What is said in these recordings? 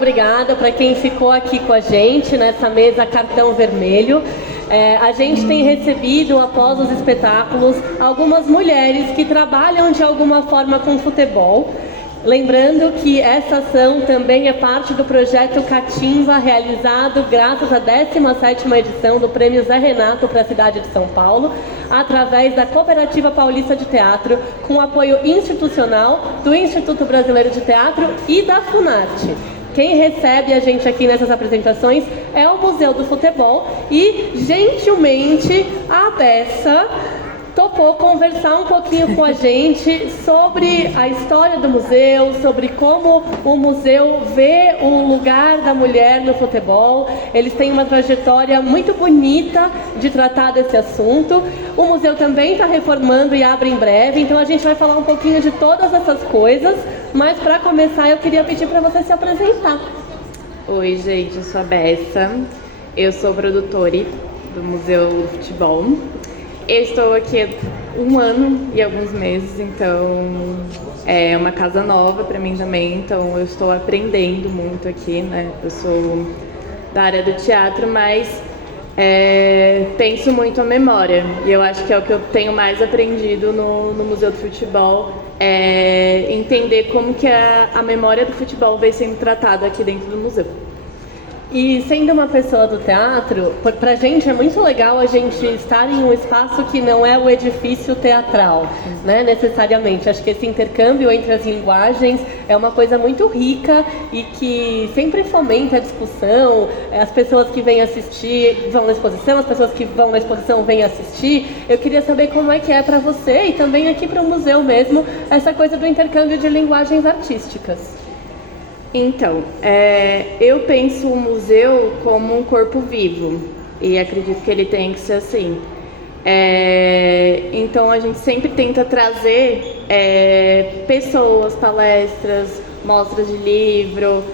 obrigada para quem ficou aqui com a gente nessa mesa Cartão Vermelho. A gente tem recebido, após os espetáculos, algumas mulheres que trabalham de alguma forma com futebol. Lembrando que essa ação também é parte do projeto Catimba, realizado graças à 17ª edição do Prêmio Zé Renato para a cidade de São Paulo, através da Cooperativa Paulista de Teatro, com apoio institucional do Instituto Brasileiro de Teatro e da Funarte. Quem recebe a gente aqui nessas apresentações é o Museu do Futebol e, gentilmente, a Bessa topou conversar um pouquinho com a gente sobre a história do museu, sobre como o museu vê o lugar da mulher no futebol. Eles têm uma trajetória muito bonita de tratar desse assunto. O museu também está reformando e abre em breve, então a gente vai falar um pouquinho de todas essas coisas, mas para começar eu queria pedir para você se apresentar. Oi, gente, eu sou a Bessa, eu sou produtora do Museu do Futebol. Eu estou aqui há 1 ano e alguns meses, então é uma casa nova para mim também, então eu estou aprendendo muito aqui, né? Eu sou da área do teatro, mas penso muito a memória, e eu acho que é o que eu tenho mais aprendido no Museu do Futebol, é entender como que a memória do futebol vem sendo tratada aqui dentro do museu. E sendo uma pessoa do teatro, pra gente é muito legal a gente estar em um espaço que não é o edifício teatral, né, necessariamente. Acho que esse intercâmbio entre as linguagens é uma coisa muito rica e que sempre fomenta a discussão. As pessoas que vêm assistir vão na exposição, as pessoas que vão na exposição vêm assistir. Eu queria saber como é que é pra você e também aqui para o museu mesmo, essa coisa do intercâmbio de linguagens artísticas. Então, eu penso o museu como um corpo vivo e acredito que ele tem que ser assim. Então a gente sempre tenta trazer pessoas, palestras, mostras de livro,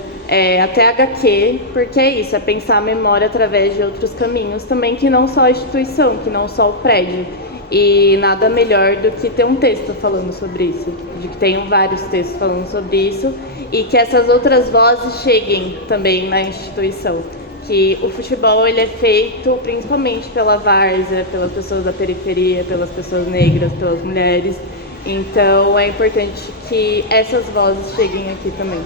até HQ, porque é isso, é pensar a memória através de outros caminhos também, que não só a instituição, que não só o prédio. E nada melhor do que ter um texto falando sobre isso, de que tenham vários textos falando sobre isso e que essas outras vozes cheguem também na instituição. Que o futebol ele é feito principalmente pela várzea, pelas pessoas da periferia, pelas pessoas negras, pelas mulheres. Então é importante que essas vozes cheguem aqui também.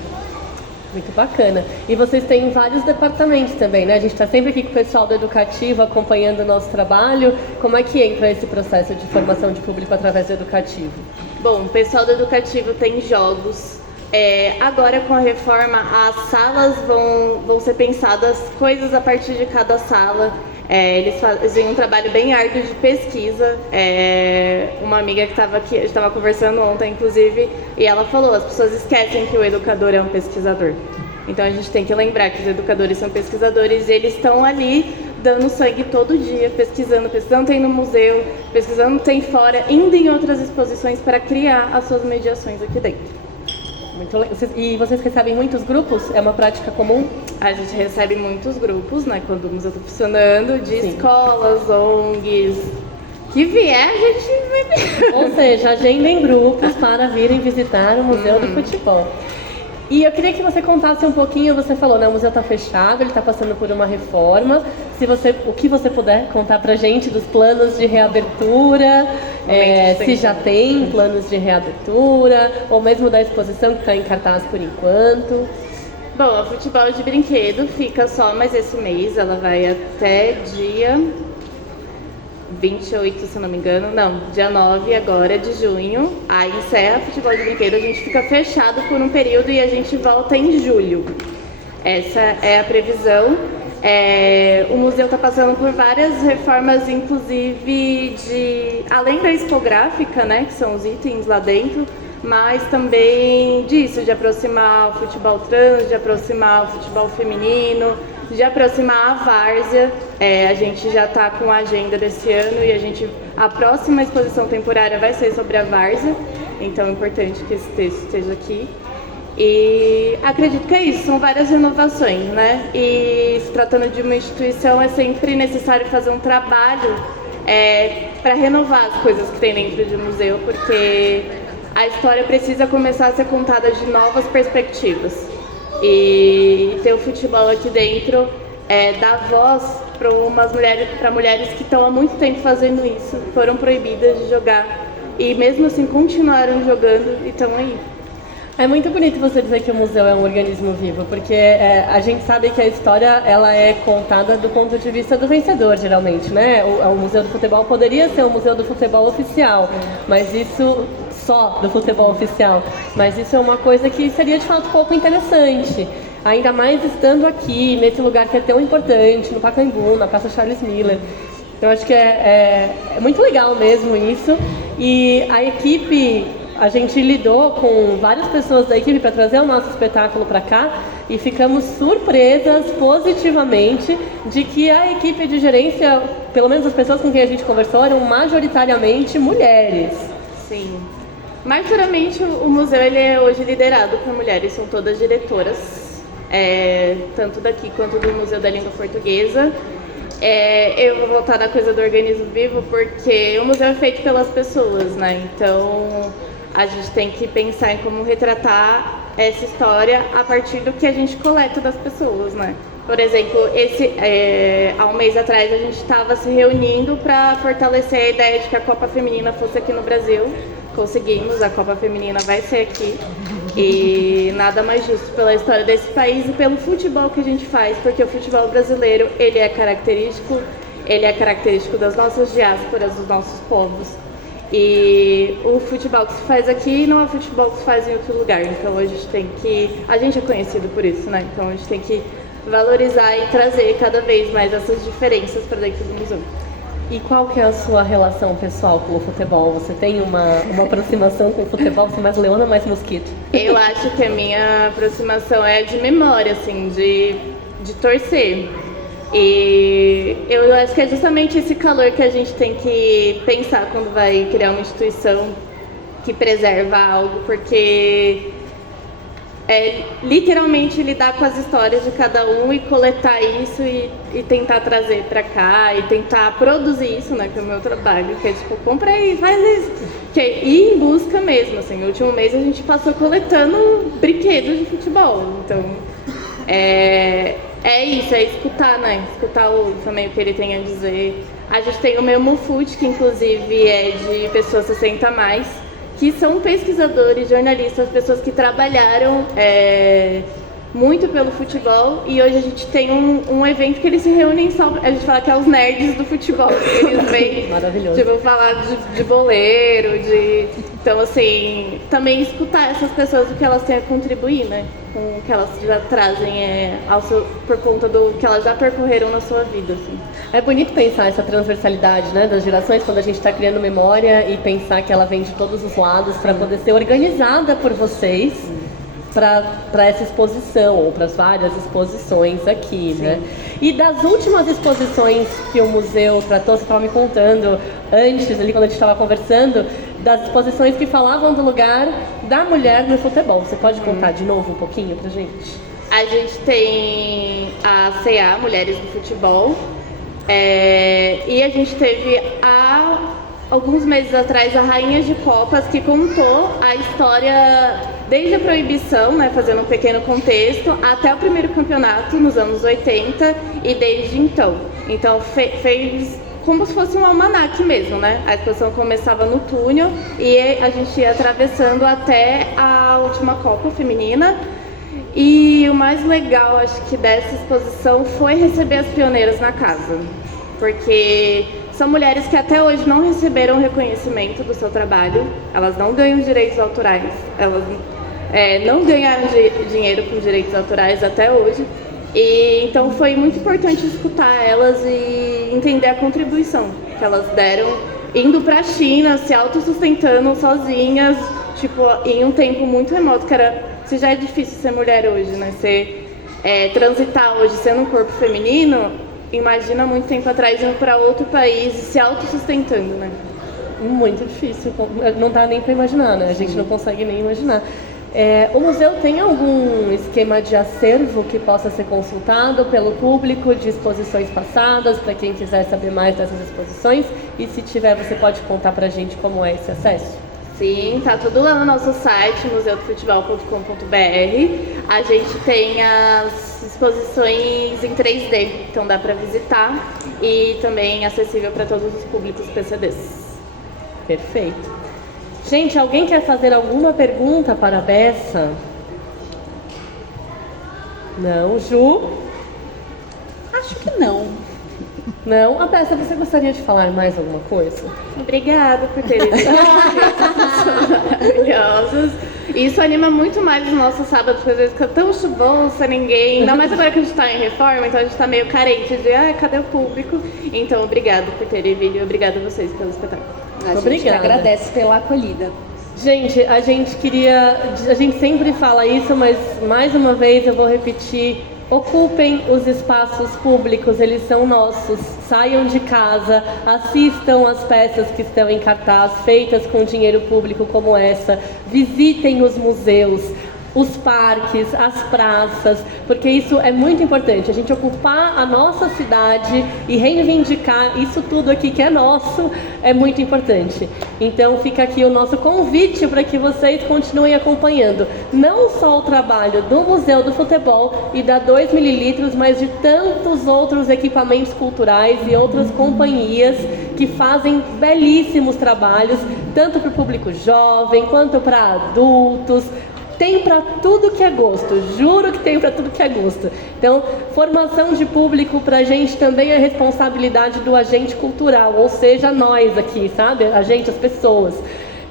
Muito bacana. E vocês têm vários departamentos também, né? A gente está sempre aqui com o pessoal do Educativo acompanhando o nosso trabalho. Como é que entra esse processo de formação de público através do Educativo? Bom, o pessoal do Educativo tem jogos. Agora com a reforma, as salas vão ser pensadas coisas a partir de cada sala. Eles fazem um trabalho bem árduo de pesquisa. Uma amiga que estava aqui, a gente estava conversando ontem, inclusive, e ela falou, as pessoas esquecem que o educador é um pesquisador. Então a gente tem que lembrar que os educadores são pesquisadores e eles estão ali dando sangue todo dia, pesquisando, tem no museu, pesquisando, tem fora, indo em outras exposições para criar as suas mediações aqui dentro. Muito legal. E vocês recebem muitos grupos? É uma prática comum? A gente recebe muitos grupos, né, quando o museu está funcionando, de escolas, ONGs, que vier a gente vai. Ou seja, agendem grupos para virem visitar o Museu do Futebol. E eu queria que você contasse um pouquinho, você falou, né, o museu está fechado, ele está passando por uma reforma. O que você puder contar pra gente dos planos de reabertura, se já tem planos de reabertura, ou mesmo da exposição que está em cartaz por enquanto. Bom, a Futebol de Brinquedo fica só mais esse mês, ela vai até dia 28, se não me engano, dia 9 agora de junho. Aí encerra a Futebol de Brinquedo, a gente fica fechado por um período e a gente volta em julho. Essa é a previsão. O museu está passando por várias reformas, inclusive além da expográfica, né, que são os itens lá dentro, mas também disso, de aproximar o futebol trans, de aproximar o futebol feminino, de aproximar a várzea. A gente já está com a agenda desse ano e a próxima exposição temporária vai ser sobre a várzea, então é importante que esse texto esteja aqui. E acredito que é isso, são várias renovações, né? E se tratando de uma instituição, é sempre necessário fazer um trabalho para renovar as coisas que tem dentro de um museu, porque a história precisa começar a ser contada de novas perspectivas. E ter o futebol aqui dentro dá voz para mulheres que estão há muito tempo fazendo isso, foram proibidas de jogar e mesmo assim continuaram jogando e estão aí. É muito bonito você dizer que o museu é um organismo vivo, porque a gente sabe que a história ela é contada do ponto de vista do vencedor, geralmente, né? O Museu do Futebol poderia ser um museu do futebol oficial, mas isso só do futebol oficial, mas isso é uma coisa que seria de fato pouco interessante, ainda mais estando aqui, nesse lugar que é tão importante, no Pacaembu, na Praça Charles Miller. Então acho que é muito legal mesmo isso, e a equipe... A gente lidou com várias pessoas da equipe para trazer o nosso espetáculo para cá e ficamos surpresas positivamente de que a equipe de gerência, pelo menos as pessoas com quem a gente conversou, eram majoritariamente mulheres. Sim. Majoritariamente o museu ele é hoje liderado por mulheres, são todas diretoras, tanto daqui quanto do Museu da Língua Portuguesa. Eu vou voltar na coisa do organismo vivo porque o museu é feito pelas pessoas, né? Então... a gente tem que pensar em como retratar essa história a partir do que a gente coleta das pessoas, né? Por exemplo, há um mês atrás a gente estava se reunindo para fortalecer a ideia de que a Copa Feminina fosse aqui no Brasil. Conseguimos, a Copa Feminina vai ser aqui. E nada mais justo pela história desse país e pelo futebol que a gente faz, porque o futebol brasileiro, ele é característico das nossas diásporas, dos nossos povos. E o futebol que se faz aqui não é o futebol que se faz em outro lugar, então a gente é conhecido por isso, né? Então a gente tem que valorizar e trazer cada vez mais essas diferenças para dentro do museu. E qual que é a sua relação pessoal com o futebol? Você tem uma aproximação com o futebol? Você é mais leona ou mais mosquito? Eu acho que a minha aproximação é de memória, assim, de torcer. E eu acho que é justamente esse calor que a gente tem que pensar quando vai criar uma instituição que preserva algo, porque é literalmente lidar com as histórias de cada um e coletar isso e tentar trazer pra cá e tentar produzir isso, né, que é o meu trabalho, que é tipo, compra aí, faz isso, que é ir em busca mesmo, assim. No último mês a gente passou coletando brinquedos de futebol, então é isso, é escutar, né? Escutar também o que ele tem a dizer. A gente tem o Memo Food, que inclusive é de pessoas 60 a mais, que são pesquisadores, jornalistas, pessoas que trabalharam muito pelo futebol, e hoje a gente tem um evento que eles se reúnem só, a gente fala que é os nerds do futebol, eles vêm, tipo, falar de boleiro, então assim, também escutar essas pessoas, o que elas têm a contribuir, né, com o que elas já trazem por conta do que elas já percorreram na sua vida, assim. É bonito pensar essa transversalidade, né, das gerações, quando a gente está criando memória e pensar que ela vem de todos os lados para poder ser organizada por vocês para essa exposição, ou para as várias exposições aqui, né? E das últimas exposições que o museu tratou, você estava me contando antes, ali quando a gente estava conversando, das exposições que falavam do lugar da mulher no futebol. Você pode contar de novo um pouquinho pra gente? A gente tem a CA, Mulheres do Futebol, e a gente teve alguns meses atrás a Rainha de Copas, que contou a história desde a proibição, né, fazendo um pequeno contexto, até o primeiro campeonato nos anos 80 e desde então. Então fez como se fosse um almanaque mesmo, né? A exposição começava no túnel e a gente ia atravessando até a última Copa Feminina. E o mais legal, acho que dessa exposição foi receber as pioneiras na casa, porque são mulheres que até hoje não receberam reconhecimento do seu trabalho, elas não ganham direitos autorais, elas não ganharam dinheiro com direitos autorais até hoje. E então foi muito importante escutar elas e entender a contribuição que elas deram, indo para a China, se autossustentando sozinhas, tipo, em um tempo muito remoto, se já é difícil ser mulher hoje, né? Transitar hoje sendo um corpo feminino, imagina muito tempo atrás indo para outro país e se autossustentando, né? Muito difícil, não dá nem para imaginar, né? A gente não consegue nem imaginar. O museu tem algum esquema de acervo que possa ser consultado pelo público de exposições passadas, para quem quiser saber mais dessas exposições? E se tiver, você pode contar para a gente como é esse acesso? Sim, tá tudo lá no nosso site, museudofutebol.com.br. A gente tem as exposições em 3D, então dá para visitar e também acessível para todos os públicos PCDs. Perfeito. Gente, alguém quer fazer alguma pergunta para a Bessa? Não, Ju? Acho que não. Não? A Bessa, você gostaria de falar mais alguma coisa? Obrigada por terem vindo. Maravilhosos. Isso anima muito mais os nossos sábados, porque às vezes fica tão chuvoso, ninguém. Ainda mais agora que a gente está em reforma, então a gente está meio carente de cadê o público? Então, obrigada por terem vindo e obrigada a vocês pelo espetáculo. A gente que agradece pela acolhida. Gente, a gente sempre fala isso, mas mais uma vez eu vou repetir: ocupem os espaços públicos, eles são nossos. Saiam de casa, assistam as peças que estão em cartaz, feitas com dinheiro público como essa. Visitem os museus, os parques, as praças, porque isso é muito importante, a gente ocupar a nossa cidade e reivindicar isso tudo aqui que é nosso, é muito importante. Então fica aqui o nosso convite para que vocês continuem acompanhando, não só o trabalho do Museu do Futebol e da 2 ml, mas de tantos outros equipamentos culturais e outras companhias que fazem belíssimos trabalhos, tanto para o público jovem, quanto para adultos. Tem para tudo que é gosto, juro que tem para tudo que é gosto. Então, formação de público para a gente também é responsabilidade do agente cultural, ou seja, nós aqui, sabe? A gente, as pessoas.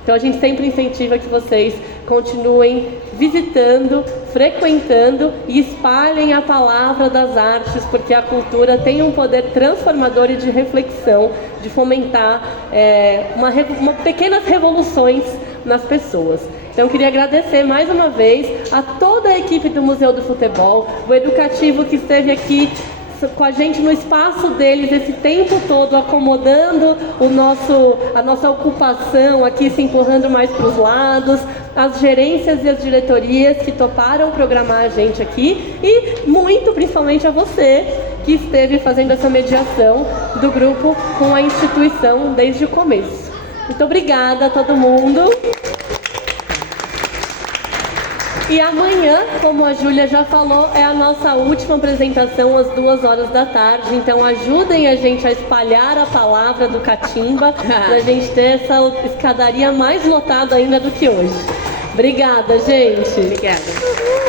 Então, a gente sempre incentiva que vocês continuem visitando, frequentando e espalhem a palavra das artes, porque a cultura tem um poder transformador e de reflexão, de fomentar pequenas revoluções nas pessoas. Então, eu queria agradecer mais uma vez a toda a equipe do Museu do Futebol, o educativo que esteve aqui com a gente no espaço deles esse tempo todo, acomodando a nossa ocupação aqui, se empurrando mais para os lados, as gerências e as diretorias que toparam programar a gente aqui e muito, principalmente a você, que esteve fazendo essa mediação do grupo com a instituição desde o começo. Muito obrigada a todo mundo. E amanhã, como a Júlia já falou, é a nossa última apresentação às 2h da tarde. Então ajudem a gente a espalhar a palavra do Catimba para a gente ter essa escadaria mais lotada ainda do que hoje. Obrigada, gente. Obrigada.